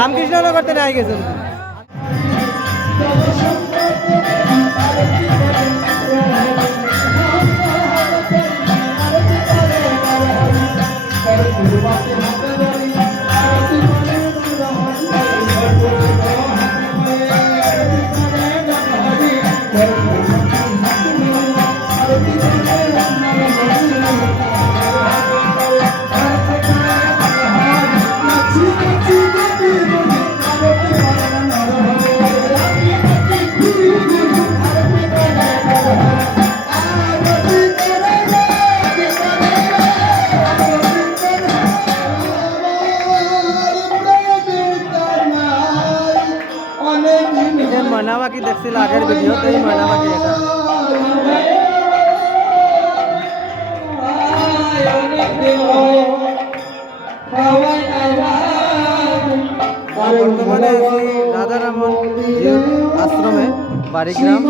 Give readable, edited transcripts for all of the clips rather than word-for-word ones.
রামকৃষ্ণনগর থেকে আই গেছেন। ময়না পাখি দেখছিল আগের ভিডিওতে, এই ময়না পাখি এটা বর্তমানে আছি রাধারমন আশ্রমে, বাড়িগ্রাম।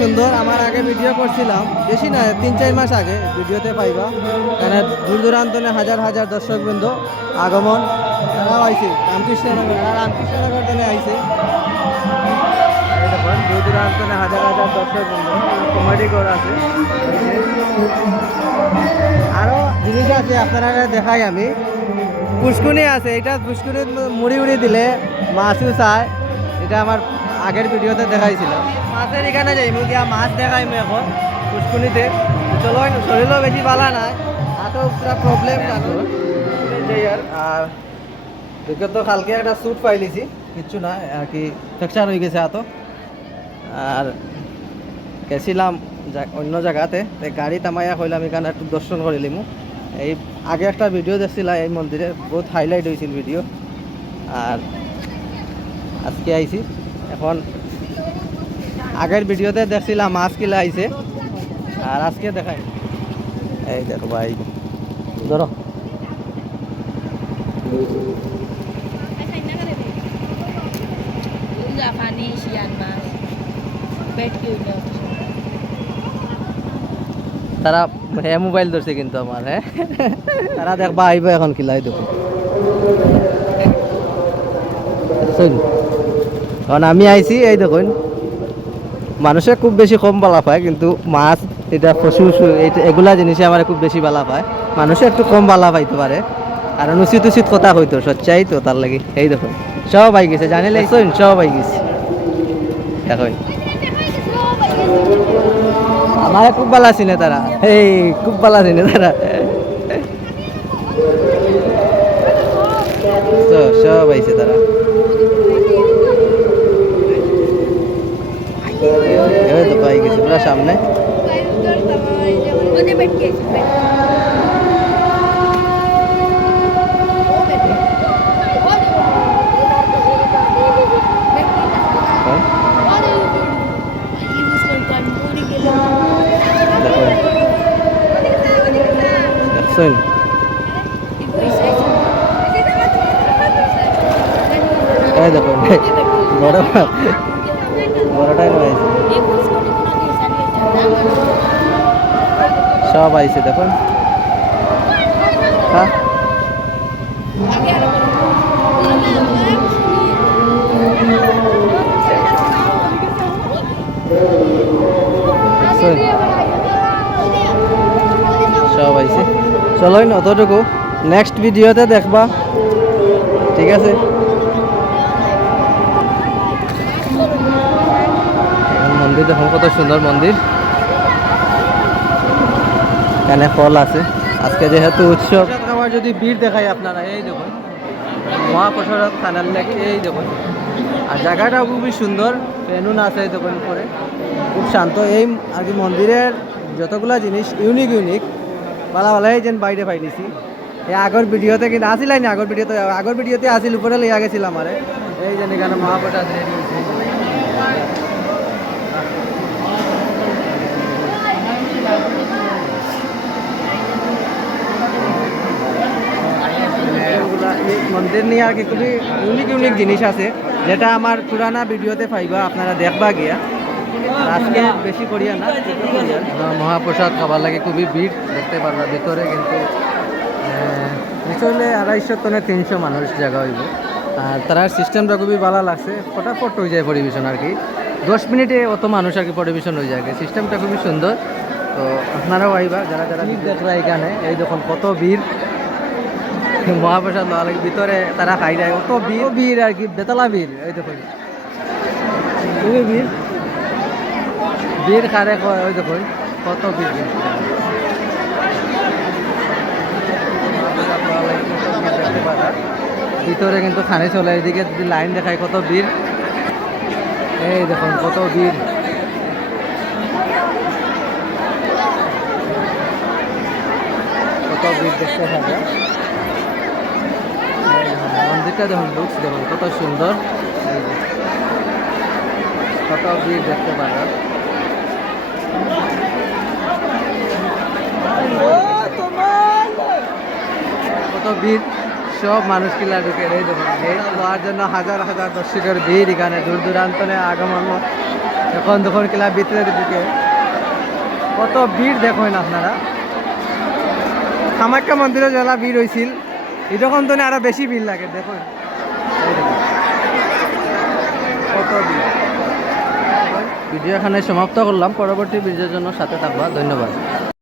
সুন্দর। আমার আগে ভিডিও করছিলাম, বেশি না 3-4 মাস আগে, ভিডিওতে পাইবা। এখানে দূর দূরান্ত হাজার হাজার দর্শকবৃন্দ আগমন, তারাও আইছে রামকৃষ্ণনগর থেকে আইছে। দূরান্তনে হাজার হাজার দর্শক বন্ধু কমেডি করা আছে। আরো জিনিস আছে আপনারা দেখাই আমি, পুষ্কুনি আছে, এটা পুষ্কুনির মুড়ি উড়ি দিলে মাছও চায়, এটা আমার আগের ভিডিওতে দেখাইছিলাম। মাছের এখানে যাইমু গিয়া মাছ দেখাইমু এখন পুষ্কুনিতে। চলো শরীরও বেশি ভালো নাই, হাতও পুরা প্রবলেম জানো যাই। আর বিগত কালকে একটা স্যুট পাইলিছি, কিচ্ছু না আর কি, ফ্র্যাকচার হয়ে গেছে হাতও। আর গেছিলাম অন্য জায়গাতে, গাড়ি তামাইয়া হইলাম এখানে একটু দর্শন করিলিমু। এই আগে একটা ভিডিও দেখছিলাম এই মন্দিরে, বহুত হাইলাইট হয়েছিল ভিডিও। আর আজকে আইছি এখন, আগের ভিডিওতে দেখছিলাম মাছ কিলা আইছে, আর আজকে দেখাই। এই দেখো ভাই, ধরো তারা হ্যাঁ মোবাইল ধরছে কিন্তু আমার, হ্যাঁ তারা দেখবা আইব এখন কিলাই দেখো। কারণ আমি আইছি এই দেখুন, মানুষে খুব বেশি কম বালা পায়, কিন্তু মাছ এটা পশু এগুলা জিনিসে আমার খুব বেশি বালা পায়। মানুষে একটু কম বালা পাইতে পারে, কারণ উচিত উচিত কথা হইতো সচ্চাই তো তার লাগি। এই দেখুন সব আই গেছে, জানিলে সব আই গেছে এখন। আমার খুব বালা চিনে তারা, এই খুব বালা চিনে তারা, সব আইছে তারা। এই তো পাই গেছে পুরা সামনে। দেখছেন এই দেখুন বড়টাই রয়েছে, সব আইছে দেখুন। হ্যাঁ সব আইছে। চলো অতটুকু, নেক্সট ভিডিওতে দেখবা, ঠিক আছে? মন্দির দেখুন কত সুন্দর মন্দির, এখানে ফল আছে। আজকে যেহেতু উৎসব, আমার যদি ভিড় দেখাই আপনারা, এই দেখুন মহাপ্রসাদ খানার লাগে, এই দেখুন। আর জায়গাটাও খুবই সুন্দর, বেলুন আছে এই দোকান করে, খুব শান্ত। এই আর কি মন্দিরের যতগুলা জিনিস ইউনিক ইউনিক ভালো ভালোই যেন বাইরে পাইলিছি। এই আগের ভিডিওতে কিন্তু আসিলাই না, আগের ভিডিওতে আসিল, উপরে লইয়া গেছিলাম আরে। এই যেন এখানে মহাপ্রসাদ রেডি হয়েছে, মন্দির নিয়ে আর কি খুবই ইউনিক ইউনিক জিনিস আছে, যেটা আমার পুরানা ভিডিওতে পাইবা, আপনারা দেখবা গিয়া। আজকে বেশি করিয়া না, মহাপ্রসাদ খাবার লাগে খুবই ভিড় দেখতে পারবা ভিতরে, কিন্তু নিচলে 250 টনে 300 মানুষ জায়গা হইব। আর তার সিস্টেমটা খুবই ভালো লাগছে, ফটাফট হয়ে যায় পরিবেশন আর কি, 10 মিনিটে অত মানুষ আর কি পরিবেশন হয়ে যায়, সিস্টেমটা খুবই সুন্দর। তো আপনারাও আইবা যারা যারা দেখবা এখানে। এই দেখুন কত ভিড়, মহাপ্রসাদ লওয়া লাগে ভিতরে তারা খাই যায়, অত ভিড় আর কি, বেতলা ভিড়। এই দেখুন খুবই ভিড় খারে, ওই দেখুন কত ভিড়, ভিতরে কিন্তু খানে চলে। এদিকে যদি লাইন দেখায় কত ভিড়, এই দেখুন কত ভিড়, কত ভিড় দেখতে পাবে। মন্দিরটা দেখুন, লুকস দেখুন কত সুন্দর, কত ভিড় দেখতে পাবে। কত ভিড়, সব মানুষ কিলা ঢুকে। এই দেখুন গেট লওয়ার জন্য হাজার হাজার দর্শকের ভিড়, এখানে দূর দূরান্তরে আগমন। এখন দেখুন কিলা ভিতরে ঢুকে কত ভিড় দেখুন আপনারা। কামাখ্যা মন্দিরে যারা ভিড় হয়েছিল, এরকম তো আরো বেশি ভিড় লাগে দেখুন, কত ভিড়। ভিডিও এখানে সমাপ্ত করলাম। পরবর্তী ভিডিওর জন্য সাথে থাকবা। ধন্যবাদ।